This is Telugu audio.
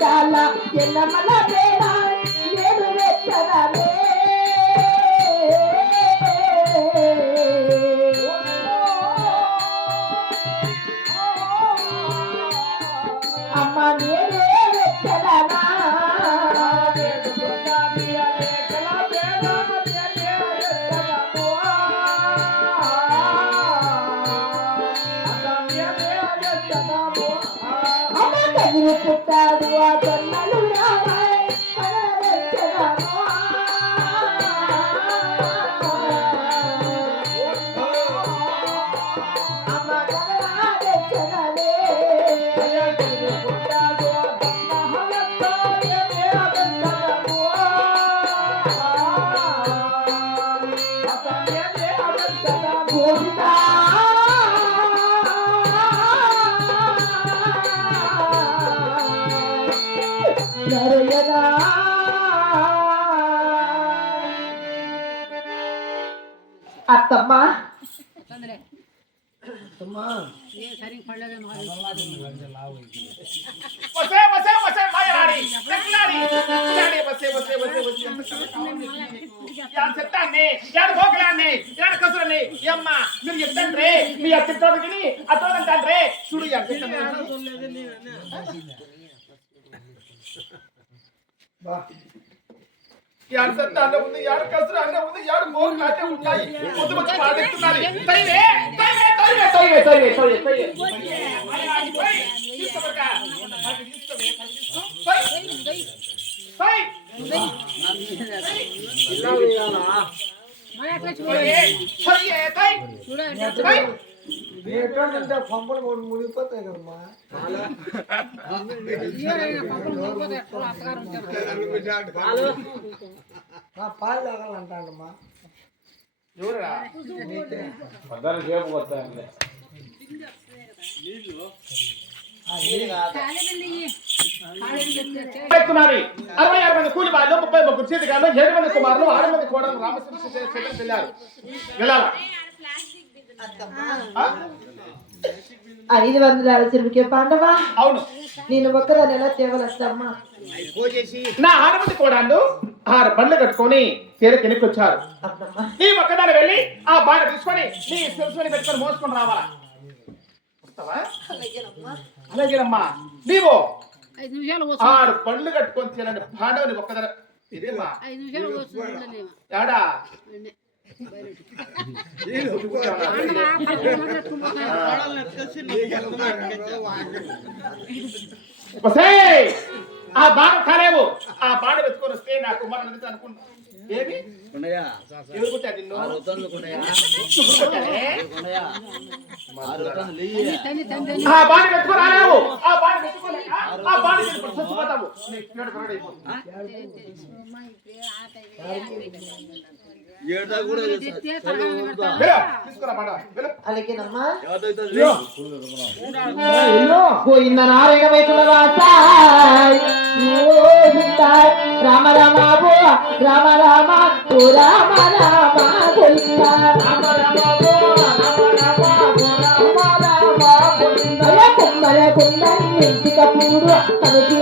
చాలా ఎన్నమల పేడ నేను వెచ్చదనే అమ్మ నేనే వెచ్చదనా పుట్టాడు ఆ తొన్నలు అత్తమ్మా మీరు చెప్తాండ్రే మీ అత్తోడికి అతోడంటాండ్రే చూడు यार सत्ता अन्न ఉంది यार కసర అన్న ఉంది यार మోర్ నాటే ఉంటాయి పొద్దు వచ్చి పాడెత్తునాలి తైవే తైవే తైవే తైవే తైవే తైవే తైవే తీసుకోబక తీసుకోవే తై తై ఇల్లావేయాలా మన అట్లా చూడే తై తై చూడండి తై ఏటంటే పంపలు మునిగిపోతాయి కదమ్మా పాలు తాగాలంటాడమ్మా ఎవరా అరవై 6 మంది కూలి వాళ్ళు 33 చేతిగాళ్ళు 7 మంది కుమారులు 6 మంది కోడలు రామకృష్ణ వెళ్ళారు వెళ్ళాలా 500 చిరుకే పాండవా అవును నేను ఒక్కదాని ఎలా తేవలస్తమ్మా నా 6 మంది కోడళ్ళు 6 బండ్లు కట్టుకొని తీరకెనికి వచ్చారు నీ ఒక్కదాని వెళ్ళి ఆ బాణ తీసుకొని నీ శిరస్సుని పెట్టుకొని మోసుకొని రావాలా అలాగేనమ్మా నీవు 6 బండ్లు కట్టుకొని తీరండి పాండవుని ఒక్కదాని ఇదేమా 5 నిమిషాలు యాడా ఆ బాణ కాలేవు ఆ బాణ వెతుకొని వస్తే నా కుమారుడు అనుకుంటా ఏమి ఎవరు కొట్టారు నిన్ను ఆ బాణ వెతుకొని రాలేవు ఆ బాణ వెతుకొని ఆ బాణ చచ్చిపోతావు పోయింద నారేగమైతున్న రామ రామ రామ రామ ఓ రామ రామ పోయింద రామ రామ కుమ్మర కుమ్మరి ఇంటిక పూడు తనకి